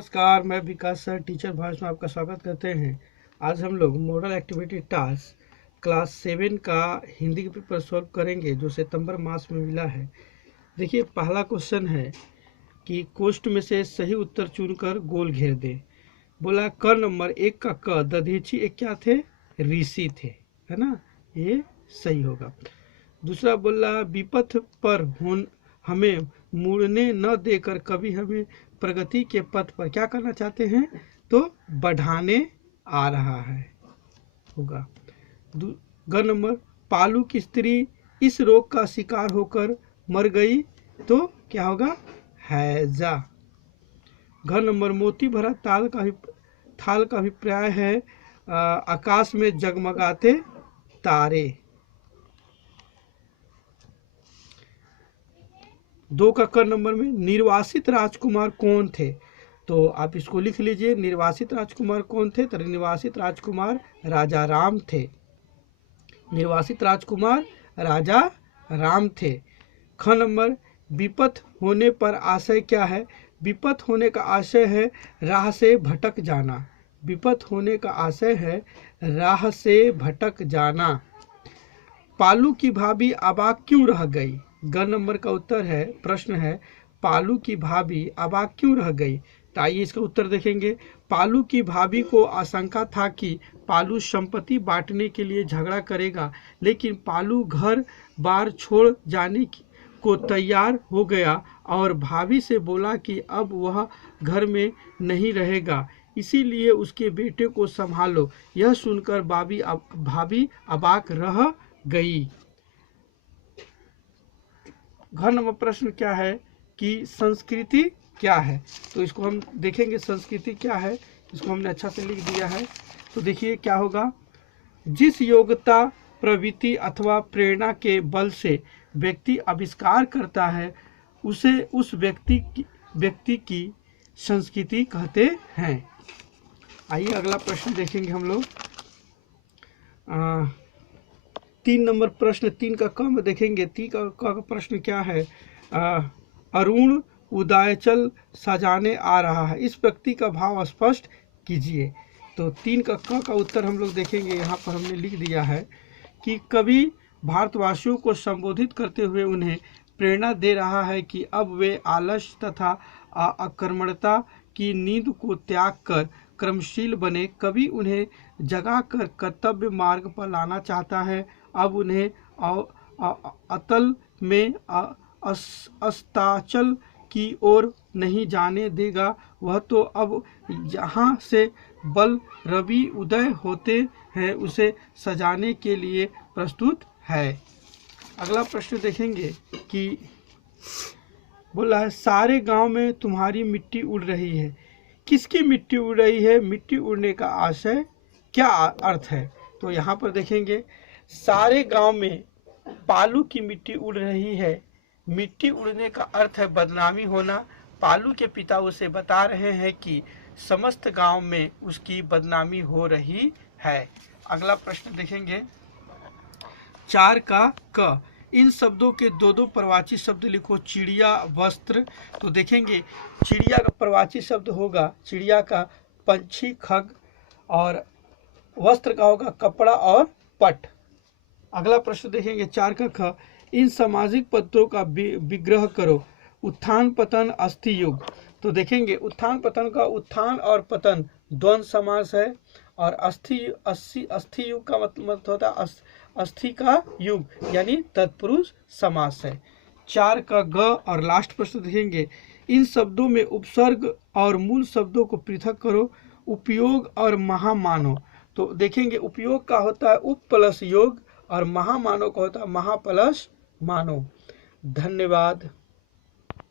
नमस्कार, मैं विकास sir teacher भाषा में आपका स्वागत करते हैं। आज हम लोग मॉडल एक्टिविटी टास्क क्लास 7 का हिंदी के पेपर सॉल्व करेंगे जो सितंबर मास में मिला है। देखिए, पहला क्वेश्चन है कि कोष्ठ में से सही उत्तर चुनकर गोल घेर दे। बोला क नंबर 1 का क दधीची एक क्या थे? ऋषि थे, है ना, ये सही होगा। दूसरा बोला विपथ पर हमें मुड़ने न देकर कभी हमें प्रगति के पथ पर क्या करना चाहते हैं? तो बढ़ाने आ रहा है, होगा। ग नंबर पालू की स्त्री इस रोग का शिकार होकर मर गई तो क्या होगा? हैजा। घ नंबर मोती भरा थाल का अभिप्राय है आकाश में जगमगाते तारे। 2 का क नंबर में निर्वासित राजकुमार कौन थे? तो आप इसको लिख लीजिए, निर्वासित राजकुमार कौन थे? तो निर्वासित राजकुमार राजा राम थे। निर्वासित राजकुमार राजा राम थे। ख नंबर विपथ होने पर आशय क्या है? विपथ होने का आशय है राह से भटक जाना। विपथ होने का आशय है राह से भटक जाना। पालू की भाभी अबाक क्यों रह गई? ग नंबर का उत्तर है, प्रश्न है पालू की भाभी अबाक क्यों रह गई? तो आइए इसका उत्तर देखेंगे। पालू की भाभी को आशंका था कि पालू संपत्ति बांटने के लिए झगड़ा करेगा, लेकिन पालू घर बार छोड़ जाने को तैयार हो गया और भाभी से बोला कि अब वह घर में नहीं रहेगा, इसीलिए उसके बेटे को संभालो। यह सुनकर भाभी अबाक रह गई। घ नंबर प्रश्न क्या है कि संस्कृति क्या है? तो इसको हम देखेंगे, संस्कृति क्या है, इसको हमने अच्छा से लिख दिया है। तो देखिए क्या होगा, जिस योग्यता, प्रवृत्ति अथवा प्रेरणा के बल से व्यक्ति आविष्कार करता है उसे उस व्यक्ति की संस्कृति कहते हैं। आइए अगला प्रश्न देखेंगे हम लोग। 3 नंबर प्रश्न 3 का क में देखेंगे। 3 का प्रश्न क्या है? अरुण उदयचल सजाने आ रहा है, इस व्यक्ति का भाव स्पष्ट कीजिए। तो 3 का क का उत्तर हम लोग देखेंगे, यहाँ पर हमने लिख दिया है कि कवि भारतवासियों को संबोधित करते हुए उन्हें प्रेरणा दे रहा है कि अब वे आलस्य तथा अकर्मण्यता की नींद को त्याग कर कर्मशील बने। कवि उन्हें जगा कर कर्तव्य मार्ग पर लाना चाहता है। अब उन्हें अतल में अस्ताचल की ओर नहीं जाने देगा। वह तो अब जहाँ से बल रवि उदय होते हैं उसे सजाने के लिए प्रस्तुत है। अगला प्रश्न देखेंगे कि बोला है सारे गांव में तुम्हारी मिट्टी उड़ रही है। किसकी मिट्टी उड़ रही है? मिट्टी उड़ने का आशय क्या अर्थ है? तो यहाँ पर देखेंगे, सारे गांव में पालू की मिट्टी उड़ रही है। मिट्टी उड़ने का अर्थ है बदनामी होना। पालू के पिता उसे बता रहे हैं कि समस्त गांव में उसकी बदनामी हो रही है। अगला प्रश्न देखेंगे, 4 का क, इन शब्दों के दो प्रवाची शब्द लिखो। चिड़िया, वस्त्र। तो देखेंगे चिड़िया का प्रवाची शब्द होगा, चिड़िया का पंछी, खग, और वस्त्र का होगा कपड़ा और पट। अगला प्रश्न देखेंगे 4 का ख, इन सामाजिक पत्रों का विग्रह करो। उत्थान पतन अस्थि युग। तो देखेंगे उत्थान पतन का उत्थान और पतन द्वंद्व समास है, और अस्थि युग का मतलब होता है अस्थि का युग, यानी तत्पुरुष समास है। 4 का ग और लास्ट प्रश्न देखेंगे, इन शब्दों में उपसर्ग और मूल शब्दों को पृथक करो। उपयोग और महामानव। तो देखेंगे उपयोग का होता है उप प्लस योग और महामानव का होता है महा प्लस मानव। धन्यवाद।